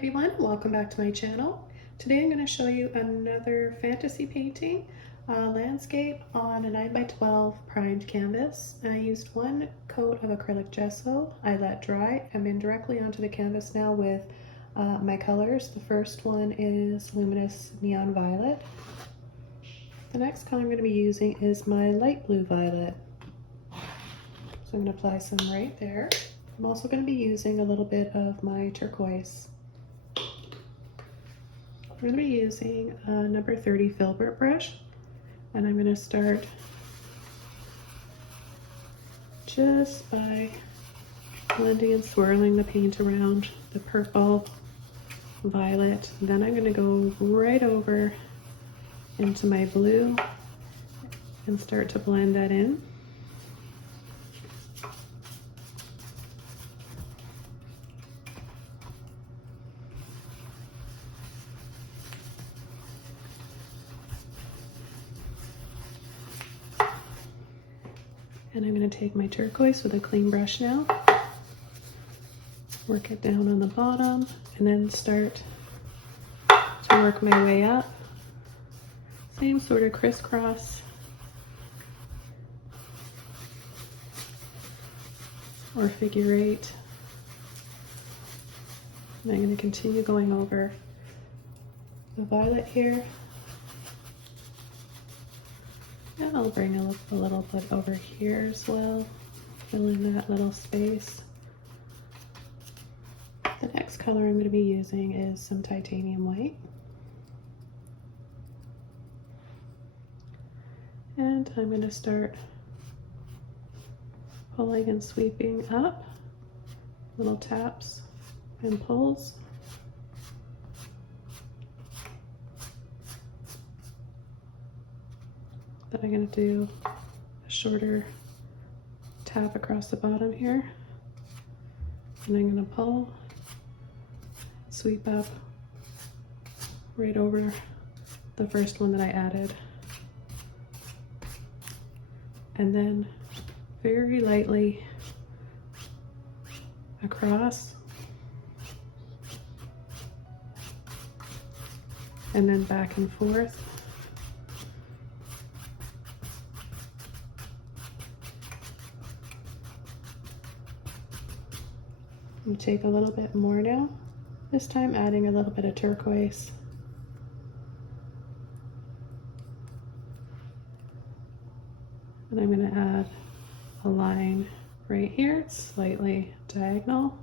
everyone, welcome back to my channel. Today I'm going to show you another fantasy painting, landscape on a 9x12 primed canvas. I used one coat of acrylic gesso. I let dry. I'm in directly onto the canvas now with my colors. The first one is luminous neon violet. The next color I'm going to be using is my light blue violet. So I'm going to apply some right there. I'm also going to be using a little bit of my turquoise. I'm going to be using a number 30 Filbert brush, and I'm going to start just by blending and swirling the paint around the purple, violet. Then I'm going to go right over into my blue and start to blend that in. And I'm going to take my turquoise with a clean brush now, work it down on the bottom, and then start to work my way up. Same sort of crisscross or figure eight. And I'm going to continue going over the violet here. And I'll bring a little bit over here as well, fill in that little space. The next color I'm going to be using is some titanium white. And I'm going to start pulling and sweeping up, little taps and pulls. Then I'm going to do a shorter tap across the bottom here, and I'm going to pull, sweep up right over the first one that I added, and then very lightly across, and then back and forth. I'm going to take a little bit more now, this time adding a little bit of turquoise. And I'm going to add a line right here. It's slightly diagonal.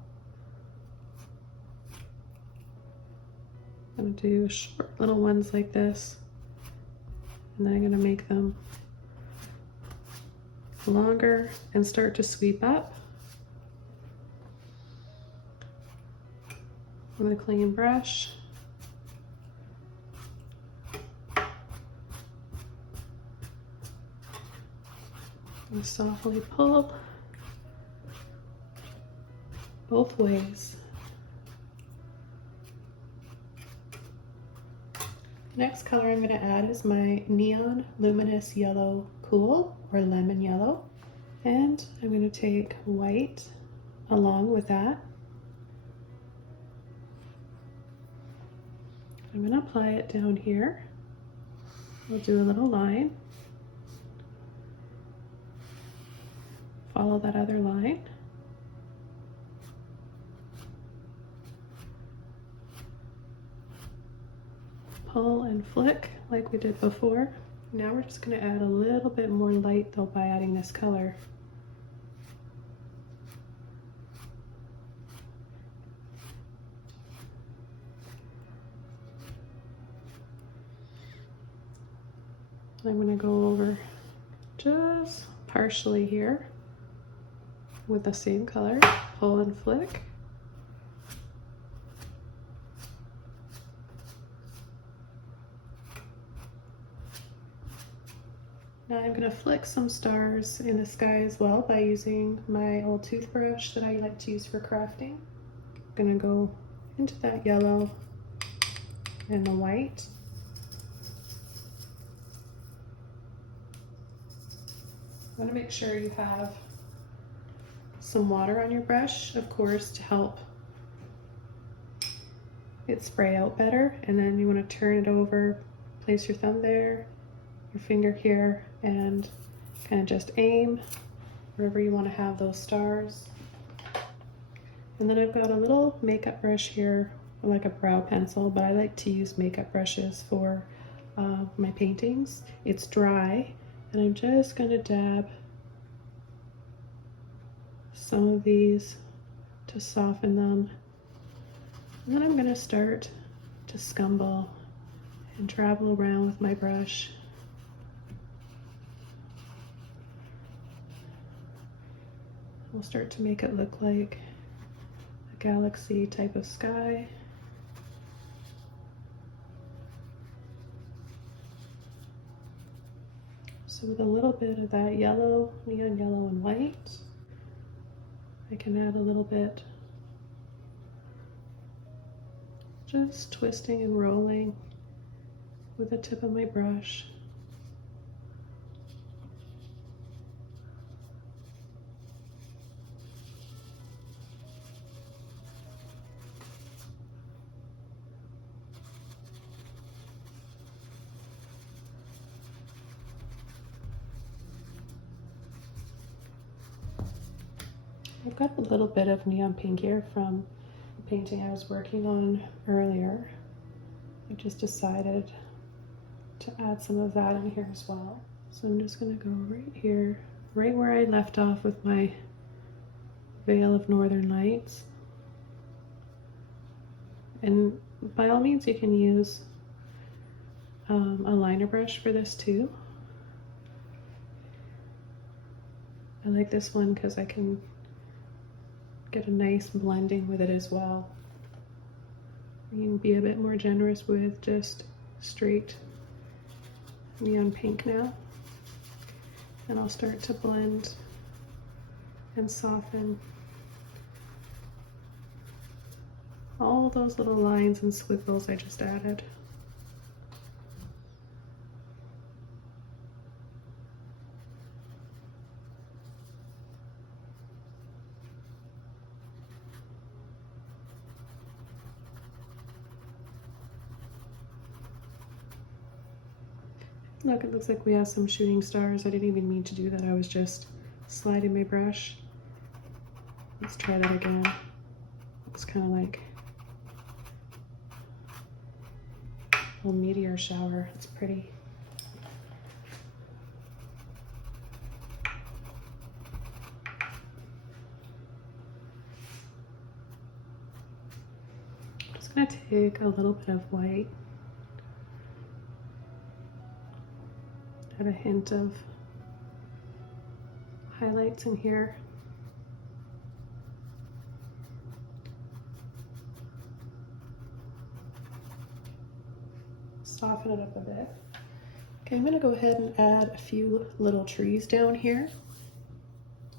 I'm going to do short little ones like this, and then I'm going to make them longer and start to sweep up with a clean brush. And softly pull both ways. The next color I'm going to add is my neon luminous yellow cool, or lemon yellow, and I'm going to take white along with that. I'm going to apply it down here. We'll do a little line. Follow that other line. Pull and flick like we did before. Now we're just going to add a little bit more light though by adding this color. I'm going to go over just partially here with the same color, pull and flick. Now I'm going to flick some stars in the sky as well by using my old toothbrush that I like to use for crafting. I'm going to go into that yellow and the white. I want to make sure you have some water on your brush, of course, to help it spray out better. And then you want to turn it over, place your thumb there, your finger here, and kind of just aim wherever you want to have those stars. And then I've got a little makeup brush here, like a brow pencil, but I like to use makeup brushes for my paintings. It's dry, and I'm just going to dab some of these to soften them. And then I'm going to start to scumble and travel around with my brush. We'll start to make it look like a galaxy type of sky. So with a little bit of that yellow, neon yellow and white, I can add a little bit, just twisting and rolling with the tip of my brush. I've got a little bit of neon pink here from the painting I was working on earlier. I just decided to add some of that in here as well. So I'm just going to go right here, right where I left off with my Veil of Northern Lights. And by all means, you can use a liner brush for this too. I like this one because I can get a nice blending with it as well. You can be a bit more generous with just straight neon pink now. And I'll start to blend and soften all those little lines and squiggles I just added. Look, it looks like we have some shooting stars. I didn't even mean to do that. I was just sliding my brush. Let's try that again. It's kind of like a little meteor shower. It's pretty. I'm just going to take a little bit of white. Add a hint of highlights in here. Soften it up a bit. Okay, I'm going to go ahead and add a few little trees down here.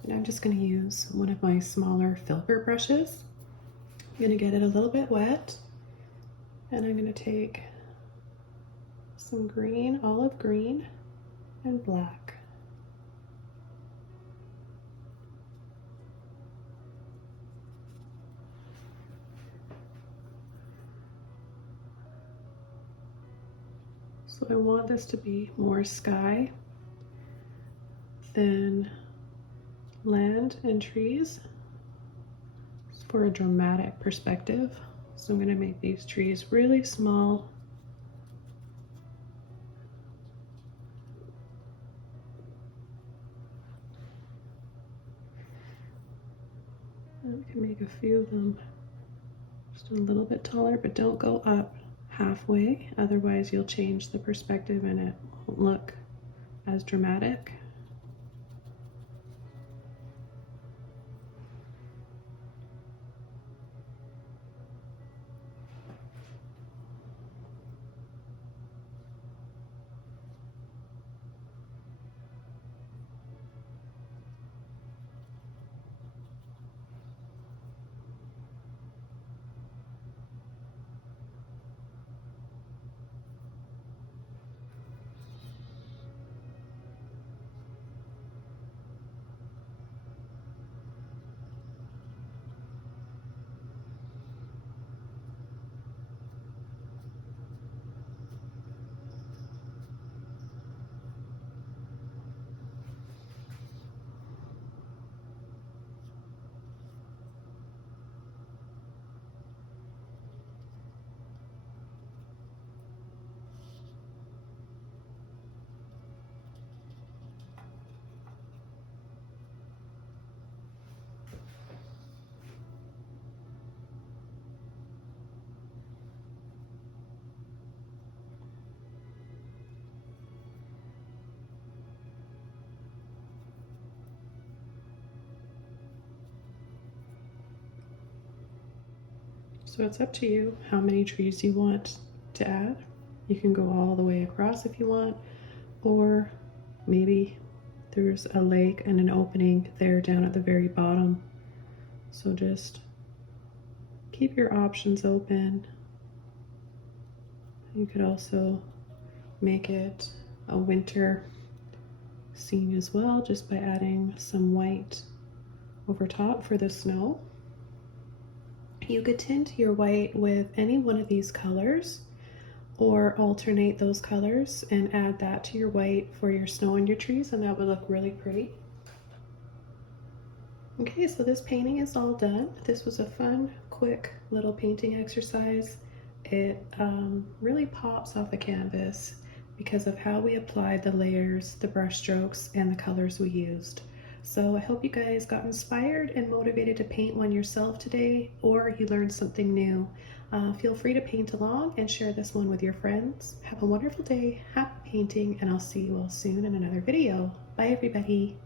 And I'm just going to use one of my smaller Filbert brushes. I'm going to get it a little bit wet. And I'm going to take some green, olive green, and black. So I want this to be more sky than land and trees for a dramatic perspective. So I'm going to make these trees really small. And I can make a few of them just a little bit taller, but don't go up halfway, otherwise you'll change the perspective and it won't look as dramatic. So it's up to you how many trees you want to add. You can go all the way across if you want, or maybe there's a lake and an opening there down at the very bottom. So just keep your options open. You could also make it a winter scene as well, just by adding some white over top for the snow. You could tint your white with any one of these colors, or alternate those colors and add that to your white for your snow and your trees, and that would look really pretty. Okay, so this painting is all done. This was a fun, quick little painting exercise. It really pops off the canvas because of how we applied the layers, the brush strokes, and the colors we used. So I hope you guys got inspired and motivated to paint one yourself today, or you learned something new. Feel free to paint along and share this one with your friends. Have a wonderful day, happy painting, and I'll see you all soon in another video. Bye everybody.